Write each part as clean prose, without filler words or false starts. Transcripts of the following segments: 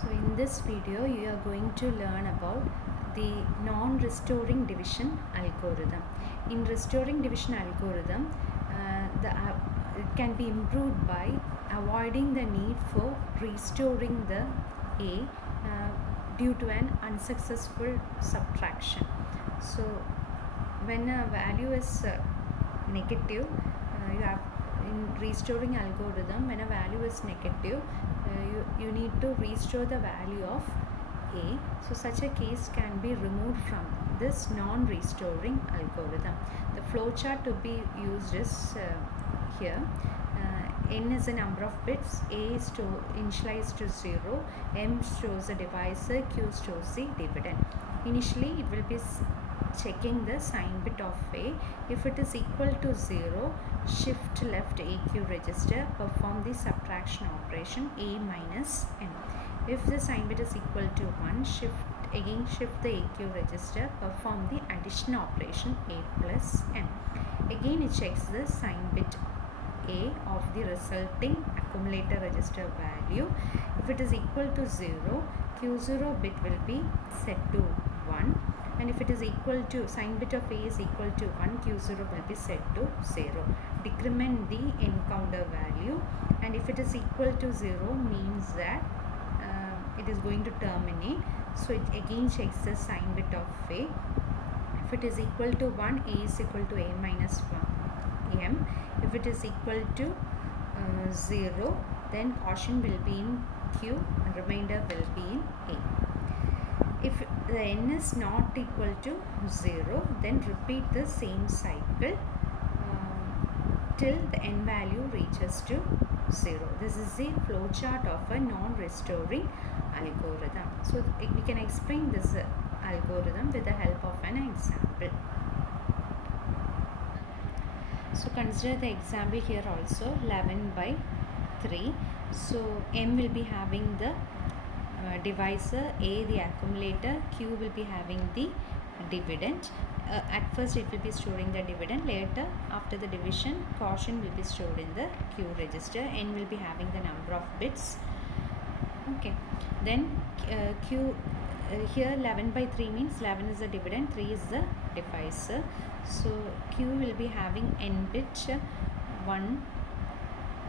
So in this video you are going to learn about the non-restoring division algorithm. In restoring division algorithm, it can be improved by avoiding the need for restoring the A due to an unsuccessful subtraction. So when a value is negative, you have in restoring algorithm, when a value is negative, you need to restore the value of A. So such a case can be removed from this non-restoring algorithm. The flowchart to be used is here. N is the number of bits, A is to initialized to 0, M shows the divisor, Q shows the dividend. Initially it will be checking the sign bit of A. If it is equal to 0, shift left AQ register, perform the subtraction operation A minus M. If the sign bit is equal to 1, shift the AQ register, perform the addition operation A plus M. Again it checks the sign bit A of the resulting accumulator register value. If it is equal to 0, Q0 bit will be set to 1, and if it is equal to sign bit of A is equal to 1, Q0 will be set to 0. Decrement the encounter value, and if it is equal to 0 means that it is going to terminate. So it again checks the sign bit of A. If it is equal to 1, A is equal to A minus 1 M. If it is equal to 0, then quotient will be in Q and remainder will be in A. If the N is not equal to 0, then repeat the same cycle till the N value reaches to 0. This is the flowchart of a non-restoring algorithm. So we can explain this algorithm with the help of an example. So consider the example here also, 11 by 3. So M will be having the divisor, A the accumulator, Q will be having the dividend. At first it will be storing the dividend, later after the division quotient will be stored in the Q register. N will be having the number of bits. Okay, then Q here 11 by 3 means 11 is the dividend, 3 is the divisor. So Q will be having N bit 1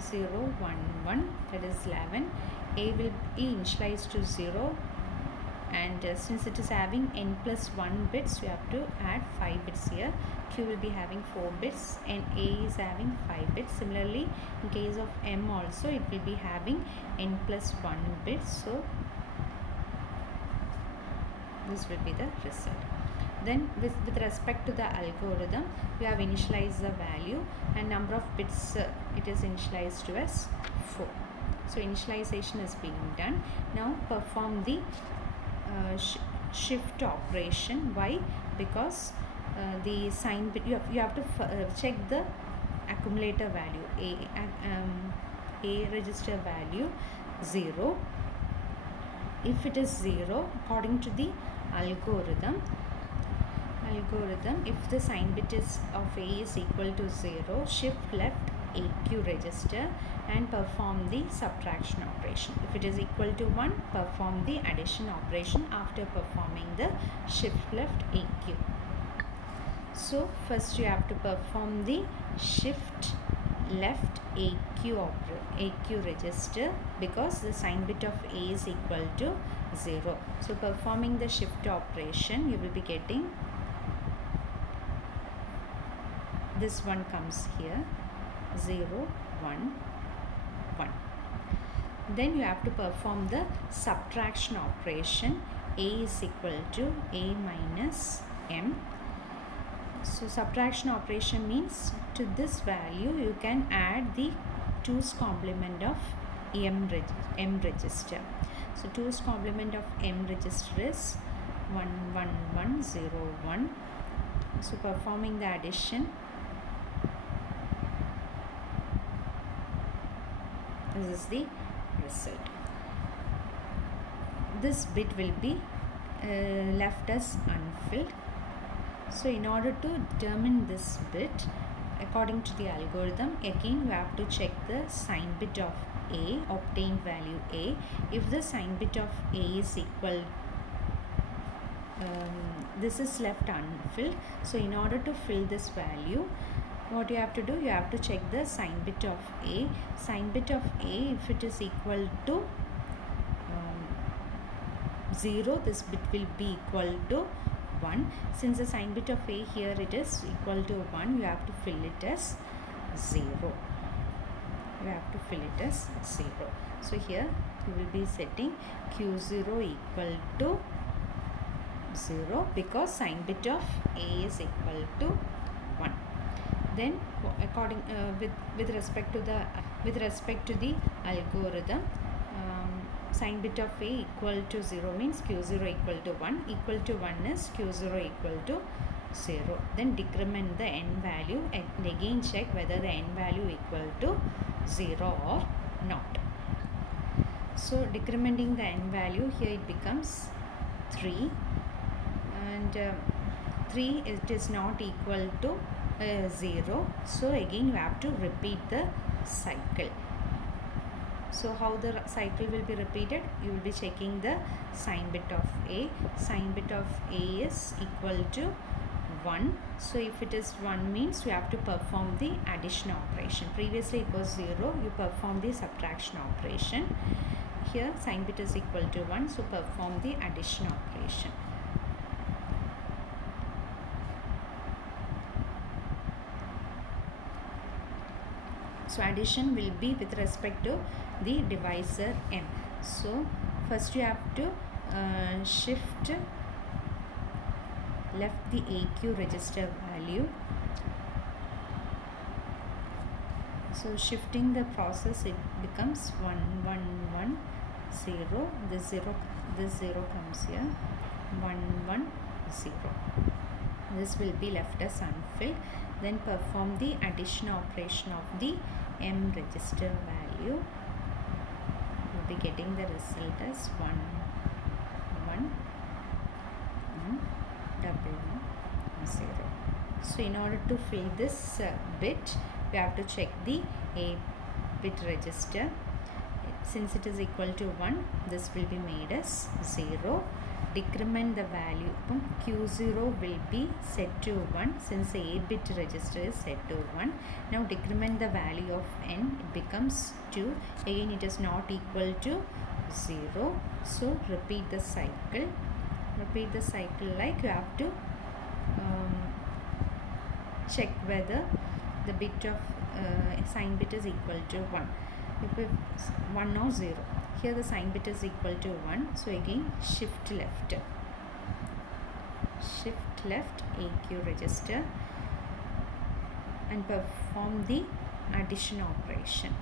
0 1 1, that is 11. A will be initialized to 0, and since it is having N plus 1 bits, you have to add 5 bits here. Q will be having 4 bits and A is having 5 bits. Similarly, in case of M also, it will be having N plus 1 bits. So this will be the result. Then with respect to the algorithm, we have initialized the value and number of bits it is initialized to as 4. So initialization is being done. Now perform the shift operation. Why? Because the sign bit, you have to check the accumulator value, A register value 0. If it is 0, according to the algorithm, if the sign bit is of A is equal to 0, shift left AQ register and perform the subtraction operation. If it is equal to 1, perform the addition operation after performing the shift left AQ. So first you have to perform the shift left AQ register, because the sign bit of A is equal to 0. So performing the shift operation, you will be getting this one comes here 0 1 1. Then you have to perform the subtraction operation. A is equal to A minus M. So subtraction operation means to this value you can add the 2's complement of M register. So 2's complement of M register is 1 1 1 0 1. So performing the addition, this is the result. This bit will be left as unfilled. So in order to determine this bit, according to the algorithm, again you have to check the sign bit of A, obtained value A. If the sign bit of A is equal, this is left unfilled. So in order to fill this value, what you have to do, you have to check the sign bit of A. Sign bit of A, if it is equal to 0, this bit will be equal to 1. Since the sign bit of A here it is equal to 1, you have to fill it as 0. You have to fill it as 0. So here you will be setting Q0 equal to 0 because sign bit of A is equal to 1. Then according with respect to the algorithm, sign bit of A equal to 0 means Q0 equal to 1. Equal to 1 is Q0 equal to 0. Then decrement the n value and again check whether the n value equal to 0 or not. So decrementing the n value, here it becomes 3, and 3 it is not equal to 0. So again you have to repeat the cycle. So how the cycle will be repeated? You will be checking the sign bit of A. Sign bit of A is equal to 1. So if it is 1 means you have to perform the addition operation. Previously it was 0, you perform the subtraction operation. Here sign bit is equal to 1, so perform the addition operation. So addition will be with respect to the divisor m. So first you have to shift left the AQ register value. So shifting the process, it becomes 1 1 1 0. This 0 comes here. 1 1 0. This will be left as unfilled. Then perform the addition operation of the M register value. You will be getting the result as 1 1 0. So in order to fill this bit, you have to check the A bit register. Since it is equal to 1, this will be made as 0. Decrement the value. Q0 will be set to 1 since the A bit register is set to 1. Now decrement the value of n, it becomes 2. Again it is not equal to 0. So repeat the cycle. Repeat the cycle like you have to check whether the bit of sign bit is equal to 1. If it's 1 or 0. Here the sign bit is equal to 1. So again shift left. Shift left AQ register and perform the addition operation.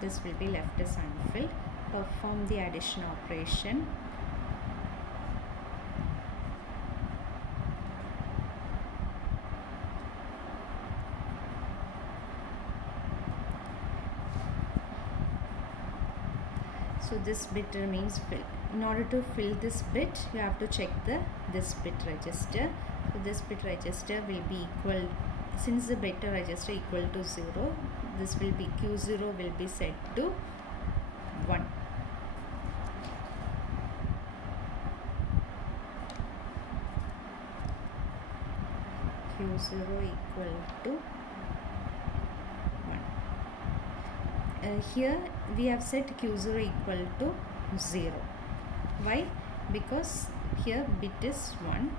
This will be left as unfilled. Perform the addition operation. So this bit remains filled. In order to fill this bit, you have to check this bit register. So this bit register will be equal, since the bit register equal to 0, this will be Q0 will be set to 1. Q0 equal to 1. Here we have set Q0 equal to 0. Why? Because here bit is 1.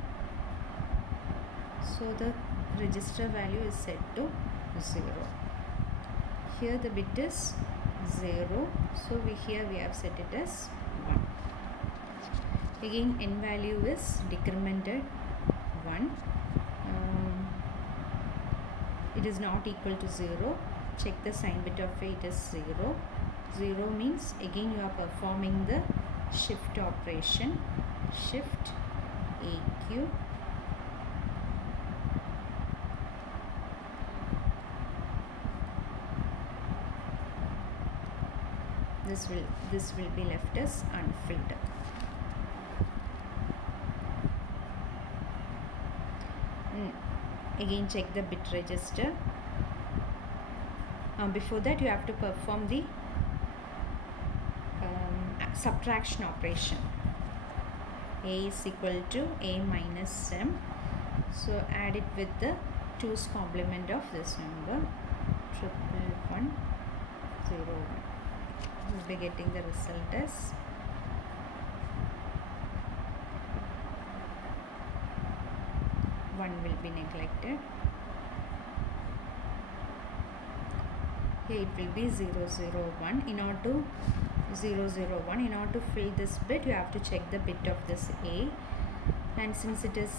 So the register value is set to 0. Here the bit is 0. So here we have set it as 1. Again n value is decremented 1. It is not equal to 0. Check the sign bit of A, it is 0. 0 means again you are performing the shift operation. Shift AQ. This will be left as unfilled. again check the bit register. Before that you have to perform the subtraction operation. A is equal to A minus M. So add it with the 2's complement of this number, 11101. We'll be getting the result as 1 will be neglected. Here it will be 001. In order to 001, in order to fill this bit, you have to check the bit of this A, and since it is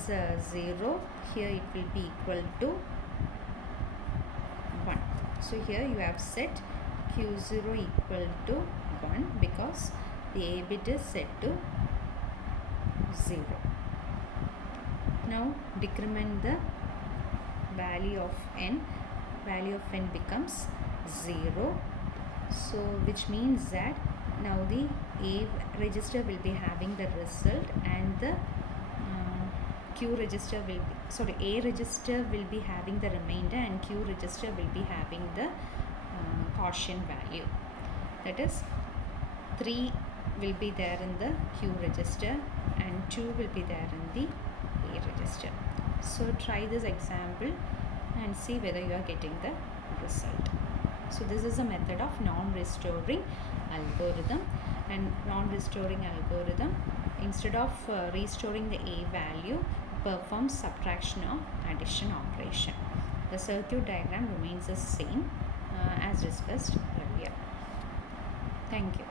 0, here it will be equal to 1. So here you have set Q0 equal to 1 because the A bit is set to 0. Now decrement the value of n. Value of n becomes 0. So which means that now the A register will be having the result, and the Q register will be, sorry, A register will be having the remainder, and Q register will be having the quotient value. That is 3 will be there in the Q register and 2 will be there in the A register. So try this example and see whether you are getting the result. So this is a method of non-restoring algorithm. And non-restoring algorithm, instead of restoring the A value, performs subtraction or addition operation. The circuit diagram remains the same as discussed earlier. Thank you.